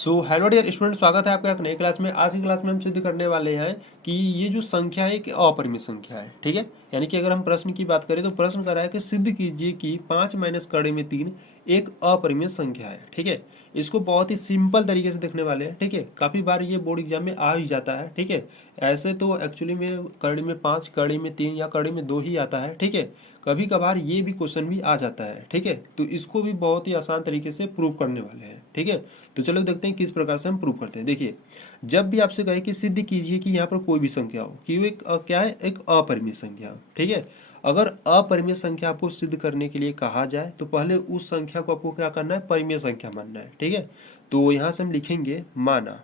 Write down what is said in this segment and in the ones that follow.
Hello dear student, स्वागत है आपका एक नई क्लास में। आज की क्लास में हम सिद्ध करने वाले हैं कि ये जो संख्या है एक अपरिमेय संख्या है। ठीक है, यानी कि अगर हम प्रश्न की बात करें तो प्रश्न कर रहा है कि सिद्ध कीजिए कि 5 माइनस कड़ी में 3 एक अपरिमेय संख्या है। ठीक है, इसको बहुत ही सिंपल तरीके से देखने वाले हैं। ठीक है, काफ़ी बार ये बोर्ड एग्जाम में आ ही जाता है। ठीक है, ऐसे तो एक्चुअली में कड़ी में 5, कड़ी में 3 या कड़ी में 2 ही आता है। ठीक है, कभी कभार ये भी क्वेश्चन भी आ जाता है। ठीक है, तो इसको भी बहुत ही आसान तरीके से प्रूव करने वाले हैं। ठीक है, तो चलो देखते हैं किस प्रकार से हम प्रूव करते हैं। देखिए, जब भी आपसे कहे कि सिद्ध कीजिए कि यहाँ पर कोई भी संख्या हो, कि वो एक क्या है, एक अपरिमेय संख्या हो। ठीक है, अगर अपरिमेय संख्या आपको सिद्ध करने के लिए कहा जाए तो पहले उस संख्या को आपको क्या करना है, परिमेय संख्या मानना है। ठीक है, तो यहाँ से हम लिखेंगे माना।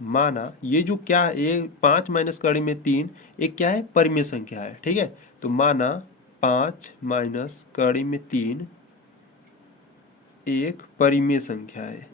माना ये जो क्या है, ये 5 माइनस कड़ी में 3 एक क्या है, परिमेय संख्या है। ठीक है, तो माना 5 माइनस कड़ी में 3 एक परिमेय संख्या है।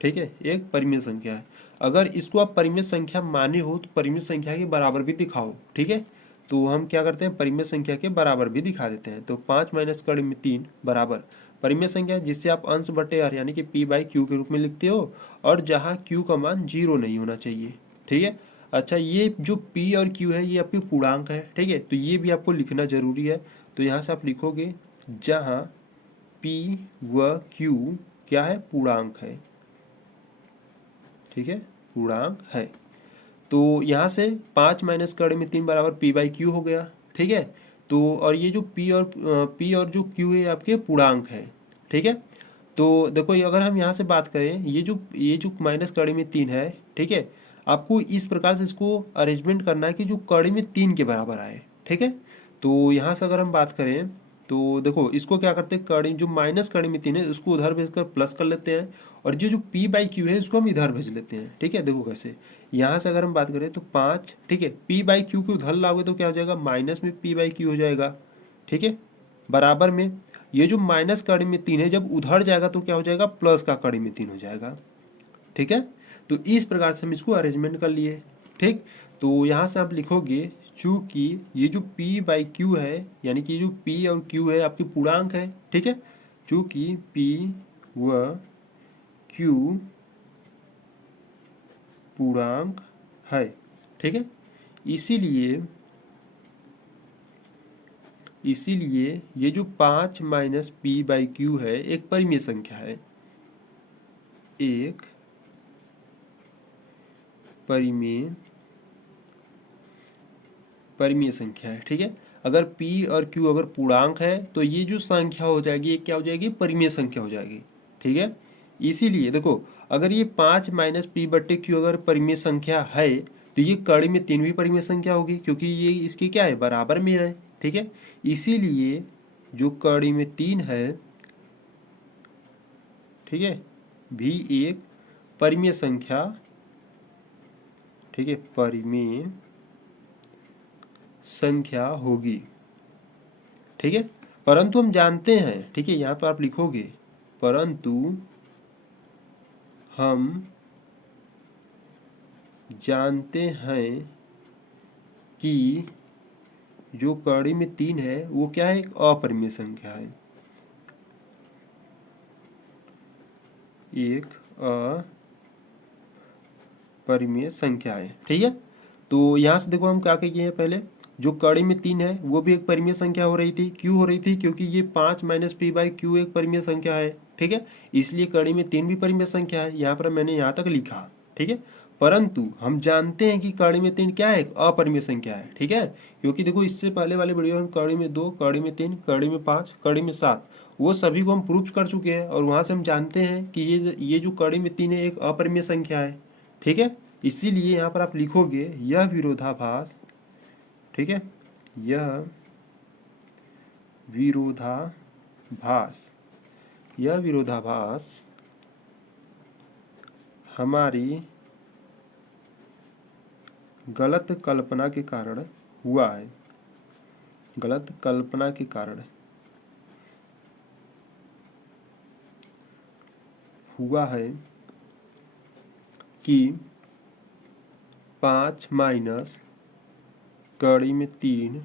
ठीक है, एक परिमेय संख्या है। अगर इसको आप परिमेय संख्या माने हो तो परिमेय संख्या के बराबर भी दिखाओ। ठीक है, तो हम क्या करते हैं, परिमेय संख्या के बराबर भी दिखा देते हैं। तो 5 माइनस कड़ी में 3 बराबर परिमेय संख्या है, जिससे आप अंश बटे आर यानी कि पी बाई क्यू के रूप में लिखते हो, और जहाँ क्यू का मान 0 नहीं होना चाहिए। ठीक है, अच्छा, ये जो पी और क्यू है ये आपके पूर्णांक है। ठीक है, तो ये भी आपको लिखना जरूरी है। तो यहाँ से आप लिखोगे जहाँ पी व क्यू क्या है, पूर्णांक है। ठीक है, पूर्णांक है। तो यहाँ से 5 माइनस कड़ी में 3 बराबर पी बाई क्यू हो गया। ठीक है, तो और ये जो पी और जो क्यू है आपके पूर्णांक है। ठीक है, तो देखो, ये अगर हम यहाँ से बात करें, ये जो माइनस कड़ी में 3 है। ठीक है, आपको इस प्रकार से इसको अरेंजमेंट करना है कि जो कड़ी में 3 के बराबर आए। ठीक है, तो यहाँ से अगर हम बात करें तो देखो, इसको क्या करते हैं, कड़ी जो माइनस कड़ी में 3 है उसको उधर भेजकर प्लस कर लेते हैं, और जो जो पी बाई क्यू है उसको हम इधर भेज लेते हैं। ठीक है, देखो कैसे, यहाँ से अगर हम बात करें तो 5, ठीक है, पी बाई क्यू को उधर लाओगे तो क्या हो जाएगा, माइनस में पी बाई क्यू हो जाएगा। ठीक है, बराबर में ये जो माइनस कड़ी में 3 है जब उधर जाएगा तो क्या हो जाएगा, प्लस का कड़ी में 3 हो जाएगा। ठीक है, तो इस प्रकार से हम इसको अरेंजमेंट कर लिए। ठीक, तो यहाँ से आप लिखोगे चूंकि ये जो p बाई क्यू है, यानी कि जो p और q है आपकी पूर्णांक है। ठीक है, चूंकि p व q पूर्णांक है। ठीक है, इसीलिए इसीलिए ये जो 5 माइनस पी बाई क्यू है एक परिमेय संख्या है। एक परिमेय परिमेय संख्या है। ठीक है, अगर p और q अगर पूर्णांक है तो ये जो संख्या हो जाएगी ये क्या हो जाएगी, परिमेय संख्या हो जाएगी। ठीक है, इसीलिए देखो, अगर ये 5 माइनस पी बट्टे क्यू अगर परिमेय संख्या है तो ये कड़ी में 3 भी परिमेय संख्या होगी, क्योंकि ये इसकी क्या है, बराबर में है। ठीक है, इसीलिए जो कड़ी में 3 है, ठीक है, भी एक परिमेय संख्या, ठीक है, परिमेय संख्या होगी। ठीक है, परंतु हम जानते हैं, ठीक है, यहाँ पर आप लिखोगे परंतु हम जानते हैं कि जो कड़ी में 3 है वो क्या है, एक अपरिमेय संख्या है। एक अपरिमेय संख्या है। ठीक है, तो यहाँ से देखो हम क्या किए हैं, पहले जो कड़ी में 3 है वो भी एक परिमेय संख्या हो रही थी। क्यों हो रही थी, क्योंकि ये 5 माइनस पी बाई क्यू एक परिमेय संख्या है। ठीक है, इसलिए कड़ी में 3 भी परिमेय संख्या है। यहाँ पर मैंने यहाँ तक लिखा। ठीक है, परंतु हम जानते हैं कि कड़ी में 3 क्या है, एक अपरिमेय संख्या है। ठीक है, क्योंकि देखो, इससे पहले वाले वीडियो में कड़ी में 2, कड़ी में 3, कड़ी में 5, कड़ी में 7 वो सभी को हम प्रूफ कर चुके हैं, और वहां से हम जानते हैं कि ये जो कड़ी में 3 है एक अपरिमेय संख्या है। ठीक है, इसीलिए यहाँ पर आप लिखोगे यह विरोधाभास, ठीक है, यह विरोधाभास, यह विरोधाभास हमारी गलत कल्पना के कारण हुआ है। गलत कल्पना के कारण हुआ है कि 5 माइनस कड़ी में 3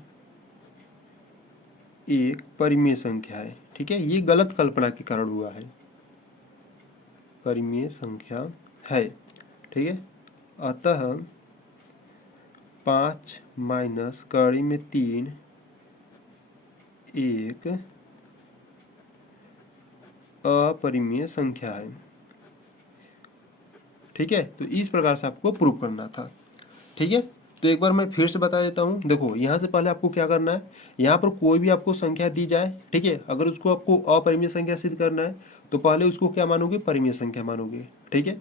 एक परिमेय संख्या है। ठीक है, ये गलत कल्पना के कारण हुआ है, परिमेय संख्या है। ठीक है, अतः 5 माइनस कड़ी में 3 एक अपरिमेय संख्या है। ठीक है, तो इस प्रकार से आपको प्रूव करना था। ठीक है, तो एक बार मैं फिर से बता देता हूँ। देखो, यहाँ से पहले आपको क्या करना है, यहाँ पर कोई भी आपको संख्या दी जाए, ठीक है, अगर उसको आपको अपरिमेय संख्या सिद्ध करना है तो पहले उसको क्या मानोगे, परिमेय संख्या मानोगे। ठीक है,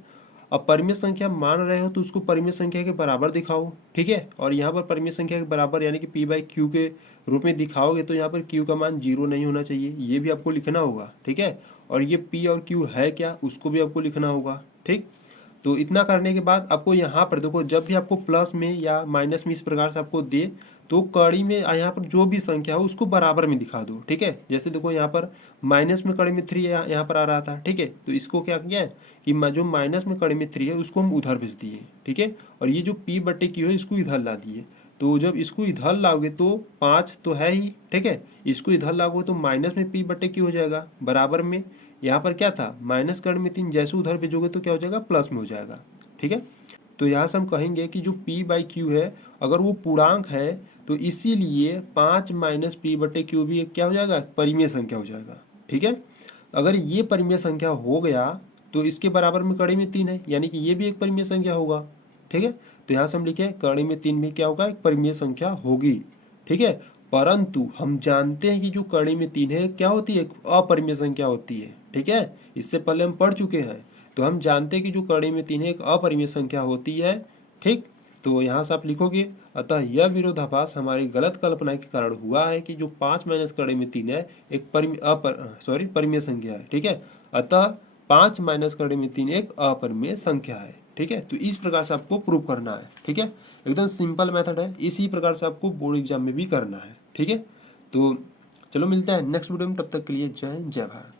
अब परिमेय संख्या मान रहे हो तो उसको परिमेय संख्या के बराबर दिखाओ। ठीक है, और यहाँ पर परिमेय संख्या के बराबर यानी कि पी बाई क्यू के रूप में दिखाओगे तो यहाँ पर क्यू का मान 0 नहीं होना चाहिए, ये भी आपको लिखना होगा। ठीक है, और ये पी और क्यू है क्या, उसको भी आपको लिखना होगा। ठीक, तो इतना करने के बाद आपको यहाँ पर देखो, जब भी आपको प्लस में या माइनस में इस प्रकार से आपको दे तो कड़ी में यहाँ पर जो भी संख्या हो उसको बराबर में दिखा दो। ठीक है, जैसे देखो यहाँ पर माइनस में कड़ी में 3 यहाँ पर आ रहा था। ठीक है, तो इसको क्या किया है कि जो माइनस में कड़ी में 3 है उसको हम उधर भेज दिए। ठीक है, और ये जो पी बटे क्यू है इसको इधर ला दिए। तो जब इसको इधर लाओगे तो 5 तो है ही। ठीक है, इसको इधर लाओगे तो माइनस में पी बटे क्यू हो जाएगा, बराबर में यहाँ पर क्या था माइनस कर्ण में 3, जैसे उधर भेजोगे तो क्या हो जाएगा, प्लस में हो जाएगा। ठीक है, तो यहाँ से हम कहेंगे कि जो p बाई क्यू है अगर वो पूर्णांक है तो इसीलिए 5 माइनस पी बटे क्यू भी क्या हो जाएगा, परिमेय संख्या हो जाएगा। ठीक है, अगर ये परिमेय संख्या हो गया तो इसके बराबर में कड़ी में 3 है, यानी कि ये भी एक परिमेय संख्या होगा। ठीक है, तो यहाँ से हम लिखे कड़ी में 3 भी क्या होगा, एक परिमेय संख्या होगी। ठीक है, परंतु हम जानते हैं कि जो कड़ी में 3 है क्या होती है, एक अपरिमेय संख्या होती है। ठीक है, इससे पहले हम पढ़ चुके हैं, तो हम जानते हैं कि जो कड़ी में 3 है एक अपरिमेय संख्या होती है। ठीक, तो यहाँ से आप लिखोगे अतः यह विरोधाभास हमारी गलत कल्पना के कारण हुआ है कि जो 5 माइनस कड़ी में 3 है एक परिमेय संख्या है। ठीक है, अतः 5 माइनस कड़ी में 3 एक अपरिमेय संख्या है। ठीक है, तो इस प्रकार से आपको प्रूव करना है। ठीक है, एकदम सिंपल मेथड है, इसी प्रकार से आपको बोर्ड एग्जाम में भी करना है। ठीक है, तो चलो मिलते हैं नेक्स्ट वीडियो में, तब तक के लिए जय हिंद जय भारत।